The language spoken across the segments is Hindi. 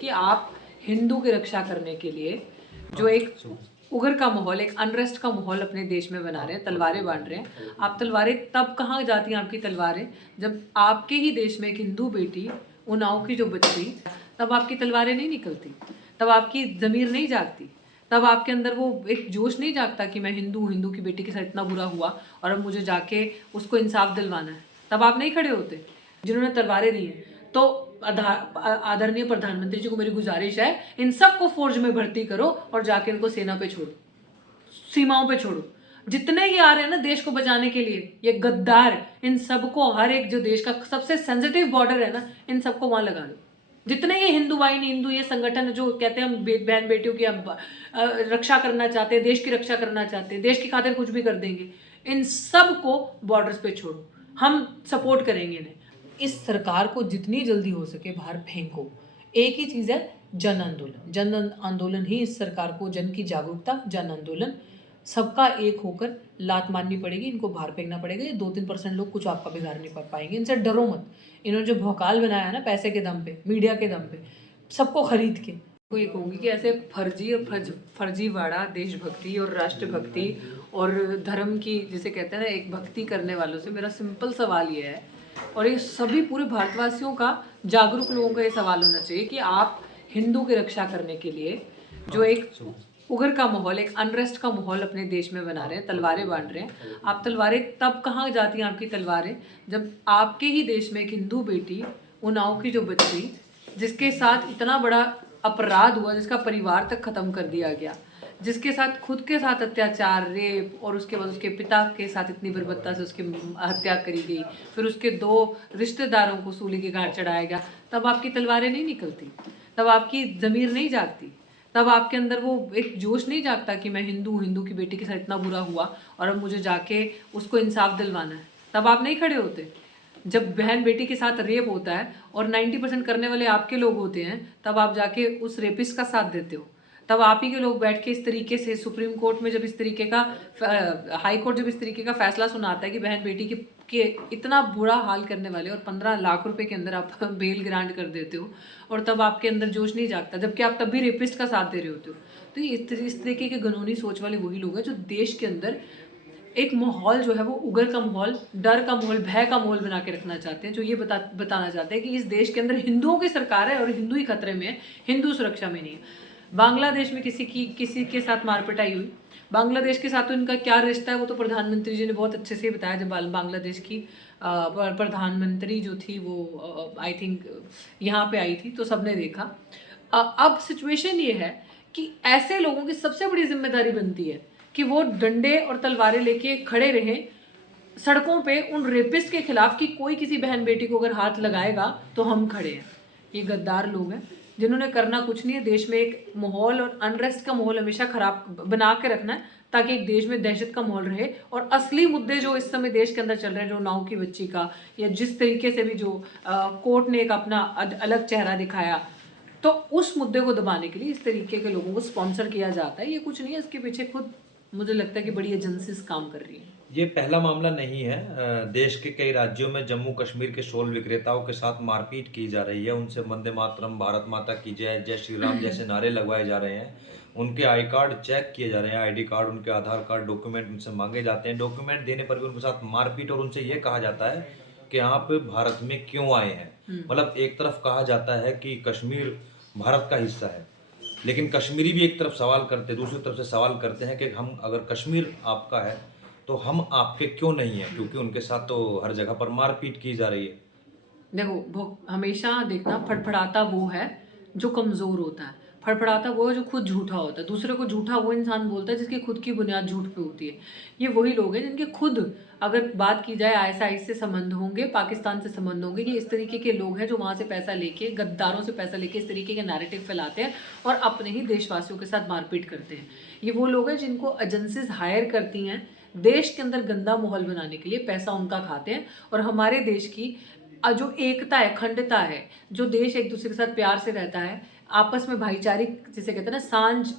कि आप हिंदू की रक्षा करने के लिए जो एक उग्र का माहौल, एक अनरेस्ट का माहौल अपने देश में बना रहे हैं, तलवारें बांट रहे हैं। आप तलवारें तब कहाँ जाती हैं आपकी तलवारें, जब आपके ही देश में एक हिंदू बेटी उन्नाव की जो बच्ची, तब आपकी तलवारें नहीं निकलती, तब आपकी ज़मीर नहीं जागती, तब आपके अंदर वो एक जोश नहीं जागता कि मैं हिंदू हिंदू की बेटी के साथ इतना बुरा हुआ और अब मुझे जाके उसको इंसाफ दिलवाना है। तब आप नहीं खड़े होते। जिन्होंने तलवारें दी हैं, तो आदरणीय प्रधानमंत्री जी को मेरी गुजारिश है, इन सबको फौज में भर्ती करो और जाके इनको सेना पे छोड़ो, सीमाओं पे छोड़ो। जितने ही आ रहे हैं ना देश को बचाने के लिए, ये गद्दार, इन सबको, हर एक जो देश का सबसे सेंसिटिव बॉर्डर है ना, इन सबको वहां लगा दो। जितने ये हिंदू वाहिनी, हिंदू ये संगठन जो कहते हैं हम बहन बेटियों की हम रक्षा करना चाहते हैं, देश की रक्षा करना चाहते हैं, देश की खातिर कुछ भी कर देंगे, इन सबको बॉर्डर्स पे छोड़ो। हम सपोर्ट करेंगे इन्हें। इस सरकार को जितनी जल्दी हो सके बाहर फेंको। एक ही चीज़ है, जन आंदोलन। जन आंदोलन ही इस सरकार को, जन की जागरूकता, जन आंदोलन, सबका एक होकर लात मारनी पड़ेगी, इनको बाहर फेंकना पड़ेगा। ये 2-3% लोग कुछ आपका बिगाड़ नहीं पाएंगे, इनसे डरो मत। इन्होंने जो भौकाल बनाया है ना पैसे के दम पे, मीडिया के दम पे, सबको खरीद के, तो ये कहूँगी कि ऐसे फर्जीवाड़ा देशभक्ति और राष्ट्रभक्ति और धर्म की, जिसे कहते हैं ना, एक भक्ति करने वालों से मेरा सिंपल सवाल ये है, और ये सभी पूरे भारतवासियों का, जागरूक लोगों का ये सवाल होना चाहिए कि आप हिंदू की रक्षा करने के लिए जो एक उग्र का माहौल, एक अनरेस्ट का माहौल अपने देश में बना रहे हैं, तलवारें बांट रहे हैं। आप तलवारें तब कहाँ जाती हैं आपकी तलवारें, जब आपके ही देश में एक हिंदू बेटी उन्नाव की जो बच्ची, जिसके साथ इतना बड़ा अपराध हुआ, जिसका परिवार तक खत्म कर दिया गया, जिसके साथ खुद के साथ अत्याचार, रेप, और उसके बाद उसके पिता के साथ इतनी बर्बरता से उसकी हत्या करी गई, फिर उसके 2 रिश्तेदारों को सूली के घाट चढ़ाया गया, तब आपकी तलवारें नहीं निकलती, तब आपकी ज़मीर नहीं जागती, तब आपके अंदर वो एक जोश नहीं जागता कि मैं हिंदू हिंदू की बेटी के साथ इतना बुरा हुआ और अब मुझे जाके उसको इंसाफ दिलवाना है। तब आप नहीं खड़े होते। जब बहन बेटी के साथ रेप होता है और 90% करने वाले आपके लोग होते हैं, तब आप जाके उस रेपिस्ट का साथ देते हो। तब आप ही के लोग बैठ के इस तरीके से सुप्रीम कोर्ट में जब इस तरीके का, हाई कोर्ट जब इस तरीके का फैसला सुनाता है कि बहन बेटी के इतना बुरा हाल करने वाले, और 15 लाख रुपए के अंदर आप बेल ग्रांट कर देते हो, और तब आपके अंदर जोश नहीं जागता, जबकि आप तब भी रेपिस्ट का साथ दे रहे होते हो। तो ये इस तरीके के कानूनी सोच वाले वही लोग हैं जो देश के अंदर एक माहौल जो है वो उग्र का माहौल, डर का माहौल, भय का माहौल बना के रखना चाहते हैं, जो ये बताना चाहते हैं कि इस देश के अंदर हिंदुओं की सरकार है और हिंदू ही खतरे में है, हिंदू सुरक्षा में नहीं है। बांग्लादेश में किसी के साथ मारपिटाई हुई, बांग्लादेश के साथ तो इनका क्या रिश्ता है वो तो प्रधानमंत्री जी ने बहुत अच्छे से बताया। जब बांग्लादेश की प्रधानमंत्री जो थी वो आई थिंक यहाँ पे आई थी, तो सबने देखा। अब सिचुएशन ये है कि ऐसे लोगों की सबसे बड़ी जिम्मेदारी बनती है कि वो डंडे और तलवारें लेके खड़े रहें सड़कों पे उन रेपिस्ट के खिलाफ, कि कोई किसी बहन बेटी को अगर हाथ लगाएगा तो हम खड़े हैं। ये गद्दार लोग हैं जिन्होंने करना कुछ नहीं है, देश में एक माहौल और अनरेस्ट का माहौल हमेशा खराब बना के रखना है, ताकि एक देश में दहशत का माहौल रहे, और असली मुद्दे जो इस समय देश के अंदर चल रहे हैं, जो नाव की बच्ची का, या जिस तरीके से भी जो कोर्ट ने एक अपना अलग चेहरा दिखाया, तो उस मुद्दे को दबाने के लिए इस तरीके के लोगों को स्पॉन्सर किया जाता है। ये कुछ नहीं है, इसके पीछे खुद मुझे लगता है कि बड़ी एजेंसीज काम कर रही है। ये पहला मामला नहीं है। देश के कई राज्यों में जम्मू कश्मीर के शॉल विक्रेताओं के साथ मारपीट की जा रही है। उनसे वंदे मातरम, भारत माता की जय, जय श्री राम जैसे नारे लगवाए जा रहे हैं। उनके आई कार्ड चेक किए जा रहे हैं, आईडी कार्ड, उनके आधार कार्ड, डॉक्यूमेंट उनसे मांगे जाते हैं। डॉक्यूमेंट देने पर भी उनके साथ मारपीट, और उनसे ये कहा जाता है कि आप भारत में क्यों आए हैं। मतलब एक तरफ कहा जाता है कि कश्मीर भारत का हिस्सा है, लेकिन कश्मीरी भी एक तरफ सवाल करते, दूसरी तरफ से सवाल करते हैं कि हम, अगर कश्मीर आपका है तो हम आपके क्यों नहीं हैं, क्योंकि उनके साथ तो हर जगह पर मारपीट की जा रही है। देखो, वो हमेशा देखना, फड़फड़ाता वो है जो कमज़ोर होता है, फड़फड़ाता वो है जो खुद झूठा होता है। दूसरे को झूठा वो इंसान बोलता है जिसकी खुद की बुनियाद झूठ पे होती है। ये वही लोग हैं जिनके खुद, अगर बात की जाए आईएसआईएस से संबंध होंगे, पाकिस्तान से संबंध होंगे, ये इस तरीके के लोग हैं जो वहाँ से पैसा लेके, गद्दारों से पैसा लेके इस तरीके के नैरेटिव फैलाते हैं और अपने ही देशवासियों के साथ मारपीट करते हैं। ये वो लोग हैं जिनको एजेंसीज हायर करती हैं देश के अंदर गंदा माहौल बनाने के लिए, पैसा उनका खाते हैं, और हमारे देश की जो एकता है, अखंडता है, जो देश एक दूसरे के साथ प्यार से रहता है, आपस में भाईचारिक, जिसे कहते हैं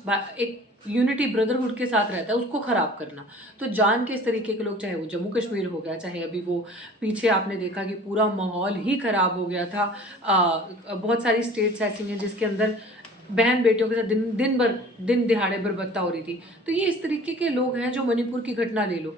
ना, एक यूनिटी ब्रदरहुड के साथ रहता है उसको ख़राब करना। तो जान के इस तरीके के लोग, चाहे वो जम्मू कश्मीर हो गया, चाहे अभी वो पीछे आपने देखा कि पूरा माहौल ही ख़राब हो गया था। बहुत सारी स्टेट्स ऐसी हैं जिसके अंदर बहन बेटियों के साथ दिन दिहाड़े बर्बरता हो रही थी। तो ये इस तरीके के लोग हैं, जो मणिपुर की घटना ले लो,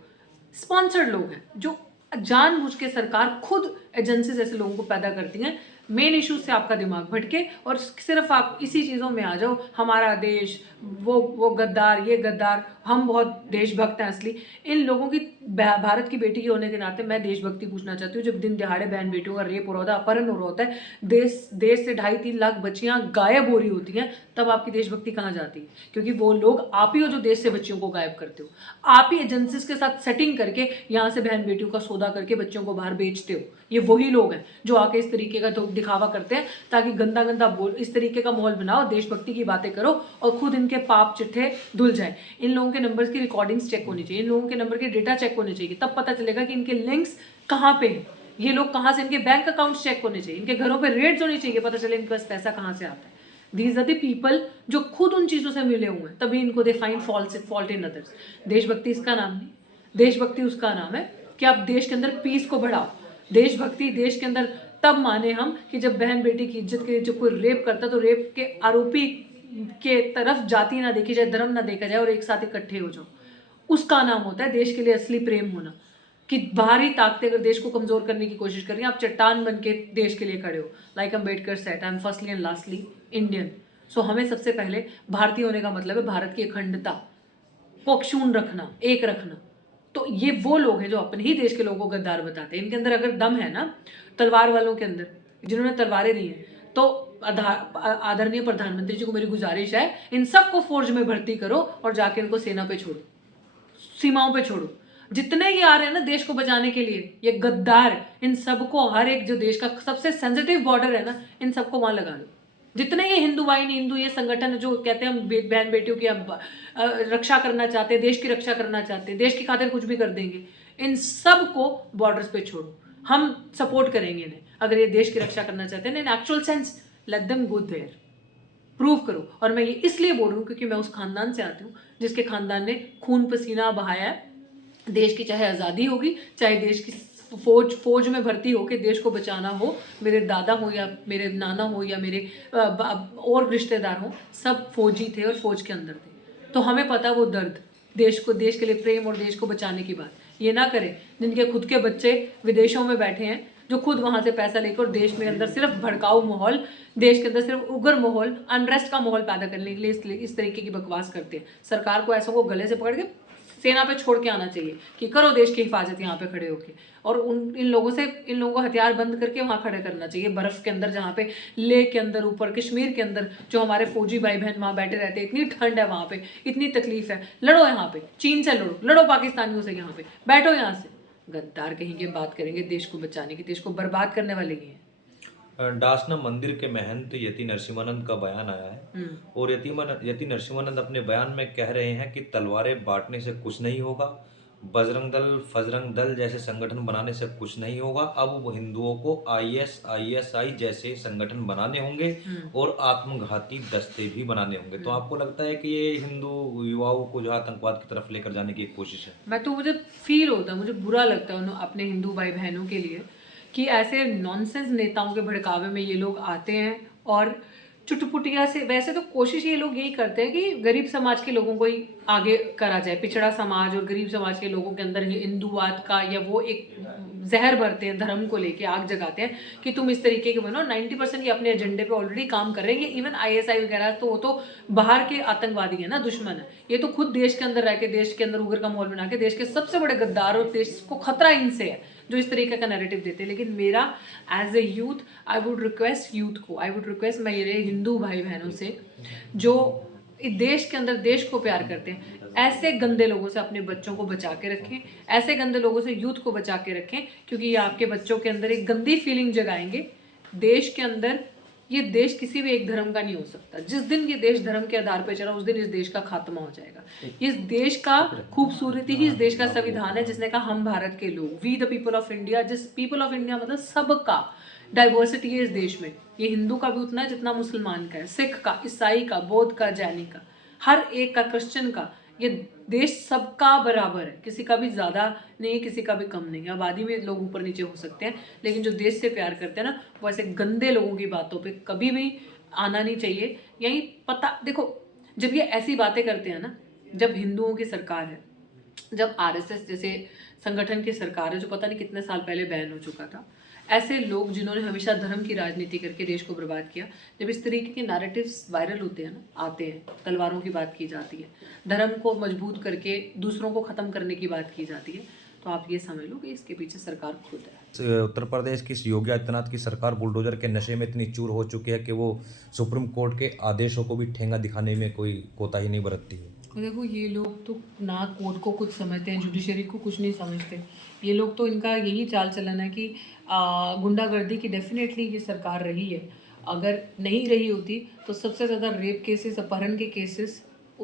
स्पॉन्सर्ड लोग हैं, जो जानबूझ के सरकार खुद एजेंसीज ऐसे लोगों को पैदा करती हैं, मेन इश्यूज से आपका दिमाग भटके और सिर्फ आप इसी चीज़ों में आ जाओ, हमारा देश, वो गद्दार, ये गद्दार, हम बहुत देशभक्त हैं असली। इन लोगों की भारत की बेटी के होने के नाते मैं देशभक्ति पूछना चाहती हूँ। जब दिन दिहाड़े बहन बेटियों का रेप हो रहा होता है, अपहरण हो रहा होता है, देश से 2.5-3 लाख बच्चियाँ गायब हो रही होती हैं, तब आपकी देशभक्ति कहाँ जाती है? क्योंकि वो लोग आप ही हो जो देश से बच्चियों को गायब करते हो, आप ही एजेंसीज के साथ सेटिंग करके यहाँ से बहन बेटियों का सौदा करके बच्चों को बाहर बेचते हो। ये वही लोग हैं जो आके इस तरीके का दिखावा करते हैं ताकि गंदा गंदा बोल, इस तरीके का माहौल बनाओ, देशभक्ति की बातें करो और खुद इनके पाप चिट्ठे धुल जाए। इन लोगों के नंबर्स की रिकॉर्डिंग्स चेक होनी चाहिए, इन लोगों के नंबर के डेटा चेक होने चाहिए, तब पता चलेगा कि इनके लिंक्स कहाँ पे हैं, ये लोग कहाँ से, इनके बैंक अकाउंट्स चेक होने चाहिए, इनके घरों पर रेड्स होनी चाहिए, पता चले इनके पास पैसा कहाँ से आता है। दीज आर द पीपल जो खुद उन चीज़ों से मिले हुए हैं, तभी इनको they find fault in others. देशभक्ति इसका नाम नहीं, देशभक्ति उसका नाम है कि आप देश के अंदर पीस को बढ़ाओ। देशभक्ति देश के अंदर तब माने हम कि जब बहन बेटी की इज्जत के लिए जब कोई रेप करता है तो रेप के आरोपी के तरफ जाति ना देखी जाए, धर्म ना देखा जाए और एक साथ इकट्ठे हो जाओ। उसका नाम होता है देश के लिए असली प्रेम होना। कि बाहरी ताकतें अगर देश को कमजोर करने की कोशिश कर रही हैं, आप चट्टान बन के देश के लिए खड़े हो। Like Ambedkar said, I am firstly and lastly Indian. So हमें सबसे पहले भारतीय होने का मतलब है भारत की अखंडता को अक्षुण्ण रखना, एक रखना। तो ये वो लोग हैं जो अपने ही देश के लोगों को गद्दार बताते हैं। इनके अंदर अगर दम है ना, तलवार वालों के अंदर, जिन्होंने तलवारें दी हैं, तो आदरणीय प्रधानमंत्री जी को मेरी गुजारिश है, इन सबको फौज में भर्ती करो और जाके इनको सेना पे छोड़ो, सीमाओं पे छोड़ो। जितने ये आ रहे हैं ना देश को बचाने के लिए, ये गद्दार, इन सबको, हर एक जो देश का सबसे सेंसिटिव बॉर्डर है ना, इन सबको वहां लगा दो। जितने ये हिंदू वाहिनी, हिंदू ये संगठन जो कहते हैं हम बहन बेटियों की हम रक्षा करना चाहते हैं, देश की रक्षा करना चाहते हैं, देश की खातिर कुछ भी कर देंगे, इन सब को बॉर्डर्स पे छोड़ो। हम सपोर्ट करेंगे इन्हें, अगर ये देश की रक्षा करना चाहते हैं in actual sense, let them go there, prove करो। और मैं ये इसलिए बोल रही हूँ क्योंकि मैं उस खानदान से आती हूँ जिसके खानदान ने खून पसीना बहाया है देश की, चाहे आज़ादी होगी, चाहे देश की फौज में भर्ती हो के देश को बचाना हो। मेरे दादा हो या मेरे नाना हो या मेरे और रिश्तेदार हो, सब फौजी थे और फौज के अंदर थे। तो हमें पता वो दर्द, देश को, देश के लिए प्रेम और देश को बचाने की बात। ये ना करें जिनके खुद के बच्चे विदेशों में बैठे हैं, जो खुद वहाँ से पैसा लेकर देश में अंदर सिर्फ भड़काऊ माहौल, देश के अंदर सिर्फ उग्र माहौल, अनरेस्ट का माहौल पैदा करने के लिए इस तरीके की बकवास करते हैं। सरकार को ऐसा को गले से पकड़ के सेना पे छोड़ के आना चाहिए कि करो देश की हिफाजत यहाँ पे खड़े होके, और इन लोगों को हथियार बंद करके वहाँ खड़े करना चाहिए बर्फ के अंदर, जहाँ पे लेह के अंदर, ऊपर कश्मीर के अंदर जो हमारे फौजी भाई बहन वहाँ बैठे रहते हैं। इतनी ठंड है वहाँ पे, इतनी तकलीफ है, लड़ो यहाँ पे, चीन से लड़ो पाकिस्तानियों से, यहाँ पे बैठो यहाँ से। गद्दार कहीं के बात करेंगे देश को बचाने की, देश को बर्बाद करने वाले ही हैं। डासना मंदिर के महंत यति नरसिम्हानंद का बयान आया है और यति नरसिम्हानंद अपने बयान में कह रहे हैं कि तलवारें बांटने से कुछ नहीं होगा, बजरंग दल, फजरंग दल जैसे संगठन बनाने से कुछ नहीं होगा। अब वो हिंदुओं को ISI जैसे संगठन बनाने होंगे और आत्मघाती दस्ते भी बनाने होंगे। तो आपको लगता है कि ये हिंदू युवाओं को जो आतंकवाद की तरफ लेकर जाने की एक कोशिश है? मैं तो, मुझे फील होता है, मुझे बुरा लगता है अपने हिंदू भाई बहनों के लिए कि ऐसे नॉनसेंस नेताओं के भड़कावे में ये लोग आते हैं और चुटपुटिया से। वैसे तो कोशिश ये लोग यही करते हैं कि गरीब समाज के लोगों को ही आगे करा जाए, पिछड़ा समाज और गरीब समाज के लोगों के अंदर हिंदूवाद का, या वो एक जहर भरते हैं, धर्म को लेके आग जगाते हैं कि तुम इस तरीके के बनो। 90% ये अपने एजेंडे पे ऑलरेडी काम कर रहे हैं। ये इवन ISI वगैरह तो वो तो बाहर के आतंकवादी है ना, दुश्मन है। ये तो खुद देश के अंदर रह के, देश के अंदर उग्र का माहौल बना के, देश के सबसे बड़े गद्दार और देश को खतरा इनसे है जो इस तरीके का नैरेटिव देते हैं। लेकिन मेरा as a youth, I would request मेरे हिंदू भाई बहनों से जो देश के अंदर देश को प्यार करते हैं, ऐसे गंदे लोगों से अपने बच्चों को बचा के रखें, ऐसे गंदे लोगों से यूथ को बचा के रखें, क्योंकि ये आपके बच्चों के अंदर एक गंदी फीलिंग जगाएंगे। देश के अंदर ये देश किसी भी एक धर्म का नहीं हो सकता। जिस दिन ये देश धर्म के आधार पर चला, उस दिन इस देश का खात्मा हो जाएगा। इस देश का खूबसूरती ही इस देश का संविधान है, जिसने कहा हम भारत के लोग, we the people of India. जिस पीपल ऑफ इंडिया मतलब सबका डाइवर्सिटी है इस देश में। ये हिंदू का भी उतना है जितना मुसलमान का है, सिख का, ईसाई का, बौद्ध का, जैनी का। हर एक का, क्रिश्चियन का, ये देश सबका बराबर है, किसी का भी ज़्यादा नहीं, किसी का भी कम नहीं है। आबादी में लोग ऊपर नीचे हो सकते हैं, लेकिन जो देश से प्यार करते हैं ना, वो ऐसे गंदे लोगों की बातों पे कभी भी आना नहीं चाहिए। यही पता देखो, जब ये ऐसी बातें करते हैं ना, जब हिंदुओं की सरकार है, जब आरएसएस जैसे संगठन की सरकार है, जो पता नहीं कितने साल पहले बैन हो चुका था, ऐसे लोग जिन्होंने हमेशा धर्म की राजनीति करके देश को बर्बाद किया, जब इस तरीके के नैरेटिव्स वायरल होते हैं ना, आते हैं, तलवारों की बात की जाती है, धर्म को मजबूत करके दूसरों को ख़त्म करने की बात की जाती है, तो आप ये समझ लो कि इसके पीछे सरकार खुद है। उत्तर प्रदेश की इस योगी आदित्यनाथ की सरकार बुलडोजर के नशे में इतनी चूर हो चुकी है कि वो सुप्रीम कोर्ट के आदेशों को भी ठेंगा दिखाने में कोई कोताही नहीं बरतती है। देखो, ये लोग तो ना कोर्ट को कुछ समझते हैं, जुडिशरी को कुछ नहीं समझते। ये लोग तो, इनका यही चाल चलन है कि गुंडागर्दी की डेफिनेटली ये सरकार रही है। अगर नहीं रही होती तो सबसे ज़्यादा रेप केसेस, अपहरण के केसेस,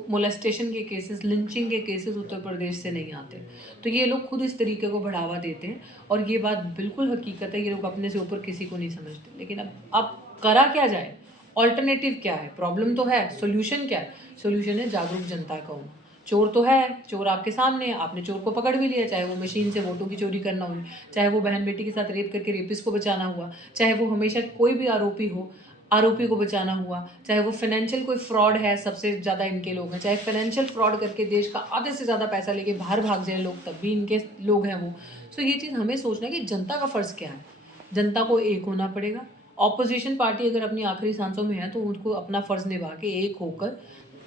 मोलेस्टेशन के केसेस, लिंचिंग के केसेस उत्तर प्रदेश से नहीं आते। तो ये लोग खुद इस तरीके को बढ़ावा देते हैं, और ये बात बिल्कुल हकीकत है। ये लोग अपने से ऊपर किसी को नहीं समझते। लेकिन अब करा क्या जाए? ऑल्टरनेटिव क्या है? प्रॉब्लम तो है, सोल्यूशन क्या है? सोल्यूशन है जागरूक जनता का होना। चोर तो है, चोर आपके सामने है, आपने चोर को पकड़ भी लिया, चाहे वो मशीन से वोटों की चोरी करना हुई, चाहे वो बहन बेटी के साथ रेप करके रेपिस्ट को बचाना हुआ, चाहे वो हमेशा कोई भी आरोपी हो, आरोपी को बचाना हुआ, चाहे वो फाइनेंशियल कोई फ्रॉड है, सबसे ज़्यादा इनके लोग हैं, चाहे फाइनेंशियल फ्रॉड करके देश का आधे से ज़्यादा पैसा लेके बाहर भाग जाए लोग, तब भी इनके लोग हैं वो। तो ये चीज़ हमें सोचना है कि जनता का फ़र्ज़ क्या है। जनता को एक होना पड़ेगा। ऑपोजिशन पार्टी अगर अपनी आखिरी सांसों में है तो उनको अपना फ़र्ज़ निभा के एक होकर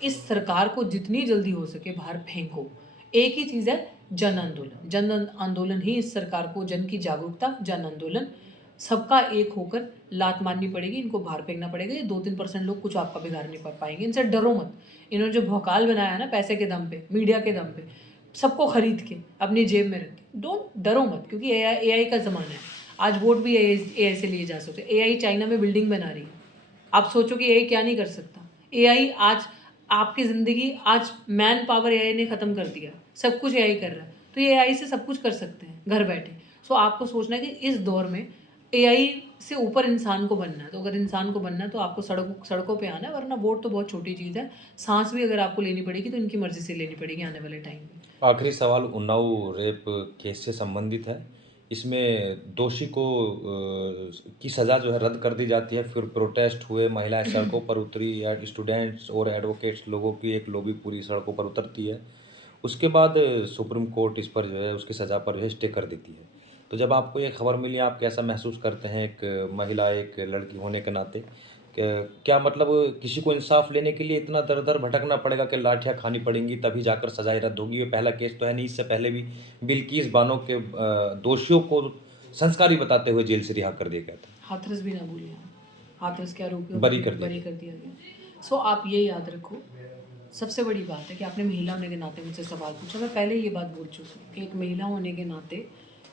इस सरकार को जितनी जल्दी हो सके बाहर फेंको। एक ही चीज़ है, जन आंदोलन। जन आंदोलन ही इस सरकार को, जन की जागरूकता, जन आंदोलन, सबका एक होकर लात मारनी पड़ेगी, इनको बाहर फेंकना पड़ेगा। ये 2-3% लोग कुछ आपका बिगाड़ नहीं कर पाएंगे। इनसे डरो मत। इन्होंने जो भौकाल बनाया है ना, पैसे के दम पे, मीडिया के दम पे, सबको खरीद के अपनी जेब में रख के, डरो मत, क्योंकि एआई का ज़माना है। आज वोट भी एआई से लिए जा सकते। एआई चाइना में बिल्डिंग बना रही है। आप सोचो कि एआई क्या नहीं कर सकता। एआई आज आपकी ज़िंदगी, आज मैन पावर एआई ने ख़त्म कर दिया, सब कुछ एआई कर रहा है। तो ये एआई से सब कुछ कर सकते हैं घर बैठे। सो आपको सोचना है कि इस दौर में एआई से ऊपर इंसान को बनना है। तो अगर इंसान को बनना है तो आपको सड़कों पे आना है, वरना वोट तो बहुत छोटी चीज़ है। सांस भी अगर आपको लेनी पड़ेगी तो इनकी मर्ज़ी से लेनी पड़ेगी आने वाले टाइम में। आखिरी सवाल उन्नाव रेप केस से संबंधित है। इसमें दोषी को की सज़ा जो है रद्द कर दी जाती है, फिर प्रोटेस्ट हुए, महिलाएं सड़कों पर उतरी, स्टूडेंट्स और एडवोकेट्स लोगों की एक लॉबी पूरी सड़कों पर उतरती है। उसके बाद सुप्रीम कोर्ट इस पर जो है उसकी सज़ा पर जो है स्टे कर देती है। तो जब आपको ये खबर मिली, आप कैसा महसूस करते हैं एक महिला, एक लड़की होने के नाते? क्या मतलब किसी को इंसाफ लेने के लिए इतना दर-दर भटकना पड़ेगा कि लाठियाँ खानी पड़ेंगी तभी जाकर सज़ाएँ रद्द होगी? ये पहला केस तो है नहीं, इससे पहले भी बिल्किस बानो के दोषियों को संस्कारी बताते हुए जेल से रिहा कर दिया गया था। हाथरस भी ना भूलिए, हाथरस के आरोपियों को बरी कर दिया बरी कर दिया गया। सो आप ये याद रखो, सबसे बड़ी बात है कि आपने महिला होने के नाते मुझसे सवाल पूछा। मैं पहले ये बात बोल चुकी हूँ कि एक महिला होने के नाते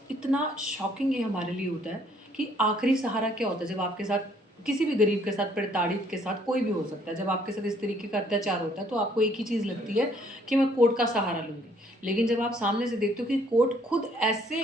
इतना शॉकिंग ये हमारे लिए होता है कि आखिरी सहारा क्या होता है जब आपके साथ, किसी भी गरीब के साथ, प्रताड़ित के साथ, कोई भी हो सकता है, जब आपके साथ इस तरीके का अत्याचार होता है तो आपको एक ही चीज़ लगती है कि मैं कोर्ट का सहारा लूँगी। लेकिन जब आप सामने से देखते हो कि कोर्ट खुद ऐसे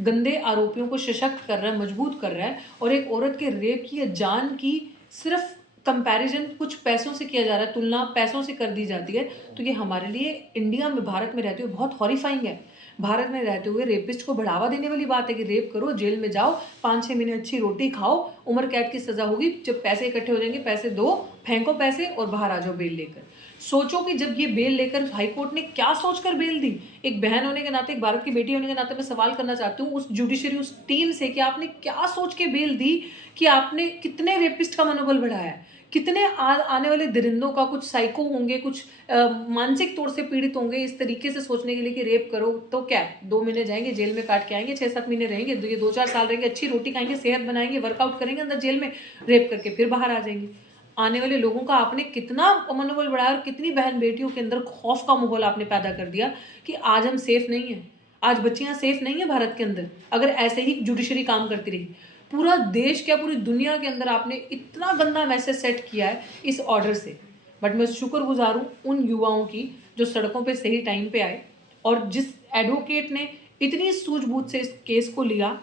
गंदे आरोपियों को सशक्त कर रहा है, मजबूत कर रहा है, और एक औरत के रेप की या जान की सिर्फ कंपैरिजन कुछ पैसों से किया जा रहा है, तुलना पैसों से कर दी जाती है, तो ये हमारे लिए इंडिया में, भारत में रहते हुए बहुत हॉरिफाइंग है। भारत में रहते हुए रेपिस्ट को बढ़ावा देने वाली बात है कि रेप करो, जेल में जाओ, 5-6 महीने अच्छी रोटी खाओ, उम्र कैद की सज़ा होगी, जब पैसे इकट्ठे हो जाएंगे पैसे दो, फेंको पैसे और बाहर आ जाओ बेल लेकर। सोचो कि जब ये बेल लेकर, हाई कोर्ट ने क्या सोचकर बेल दी। एक बहन होने के नाते, एक भारत की बेटी होने के नाते मैं सवाल करना चाहती हूँ उस जुडिशरी, उस टीम से कि आपने क्या सोच के बेल दी, कि आपने कितने रेपिस्ट का मनोबल बढ़ाया है, कितने आने वाले दरिंदों का, कुछ साइको होंगे, कुछ मानसिक तौर से पीड़ित होंगे इस तरीके से सोचने के लिए कि रेप करो तो क्या 2 महीने जाएंगे जेल में काट के आएंगे, 6-7 महीने रहेंगे, ये 2-4 साल रहेंगे, अच्छी रोटी खाएंगे, सेहत बनाएंगे, वर्कआउट करेंगे, अंदर जेल में रेप करके फिर बाहर आ जाएंगे। आने वाले लोगों का आपने कितना मनोबल बढ़ाया और कितनी बहन बेटियों के अंदर खौफ का माहौल आपने पैदा कर दिया कि आज हम सेफ नहीं हैं, आज बच्चियां सेफ नहीं है भारत के अंदर, अगर ऐसे ही जुडिशरी काम करती रही। पूरा देश क्या, पूरी दुनिया के अंदर आपने इतना गंदा मैसेज सेट किया है इस ऑर्डर से। बट मैं शुक्रगुजार हूँ उन युवाओं की जो सड़कों पे सही टाइम पे आए, और जिस एडवोकेट ने इतनी सूझबूझ से इस केस को लिया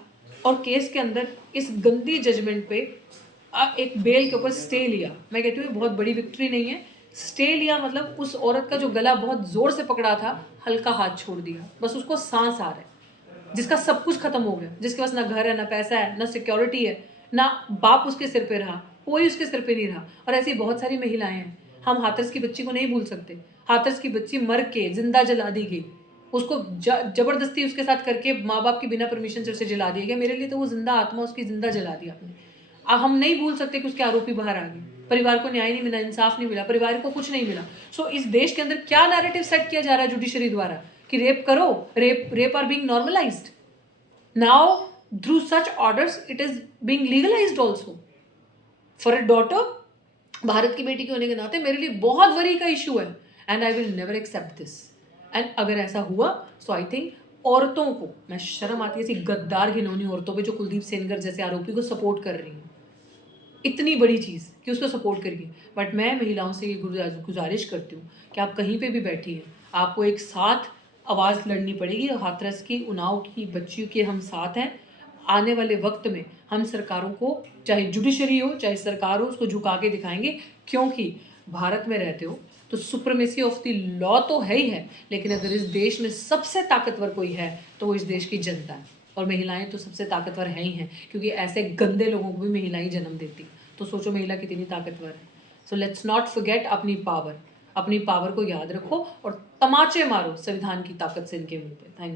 और केस के अंदर इस गंदी जजमेंट पे एक बेल के ऊपर स्टे लिया। मैं कहती हूँ बहुत बड़ी विक्ट्री नहीं है, स्टे लिया मतलब उस औरत का जो गला बहुत जोर से पकड़ा था, हल्का हाथ छोड़ दिया, बस उसको सांस आ रहा है, जिसका सब कुछ खत्म हो गया, जिसके पास ना घर है, ना पैसा है, ना सिक्योरिटी है, ना बाप उसके सिर पे रहा, कोई उसके सिर पे नहीं रहा। और ऐसी बहुत सारी महिलाएं हैं। हम हाथरस की बच्ची को नहीं भूल सकते। हाथरस की बच्ची मर के जिंदा जला दी गई, उसको जबरदस्ती उसके साथ करके माँ बाप की बिना परमिशन से उसे जला दिया गया। मेरे लिए तो वो जिंदा आत्मा उसकी जिंदा जला दी आपने। हम नहीं भूल सकते कि उसके आरोपी बाहर आ गए, परिवार को न्याय नहीं मिला, इंसाफ नहीं मिला, परिवार को कुछ नहीं मिला। सो इस देश के अंदर क्या नैरेटिव सेट किया जा रहा है जुडिशरी द्वारा कि रेप करो, rape are being normalised. Now through such orders it is being legalised also for a daughter. Bharat की बेटी के होने के नाते मेरे लिए बहुत वरी का इशू है, and I will never accept this. And अगर ऐसा हुआ सो आई थिंक औरतों को, मैं शर्म आती है ऐसी गद्दार घिनौनी औरतों पे जो कुलदीप सेनगर जैसे आरोपी को सपोर्ट कर रही हैं, इतनी बड़ी चीज़ कि उसको सपोर्ट करिए। बट मैं महिलाओं से ये गुजारिश करती हूँ कि आप कहीं पे भी बैठी हैं, आपको एक साथ आवाज़ लड़नी पड़ेगी। हाथरस की, उन्नाव की बच्चियों के हम साथ हैं। आने वाले वक्त में हम सरकारों को, चाहे जुडिशरी हो चाहे सरकार हो, उसको झुका के दिखाएंगे, क्योंकि भारत में रहते हो तो सुप्रीमेसी ऑफ द लॉ तो है ही है, लेकिन अगर इस देश में सबसे ताकतवर कोई है तो वो इस देश की जनता है। और महिलाएं तो सबसे ताकतवर हैं ही हैं, क्योंकि ऐसे गंदे लोगों को भी महिलाएं जन्म देती। तो सोचो महिला कितनी ताकतवर है। सो लेट्स नॉट फॉरगेट अपनी पावर को याद रखो और तमाचे मारो संविधान की ताकत से इनके मुंह पे। Thank you.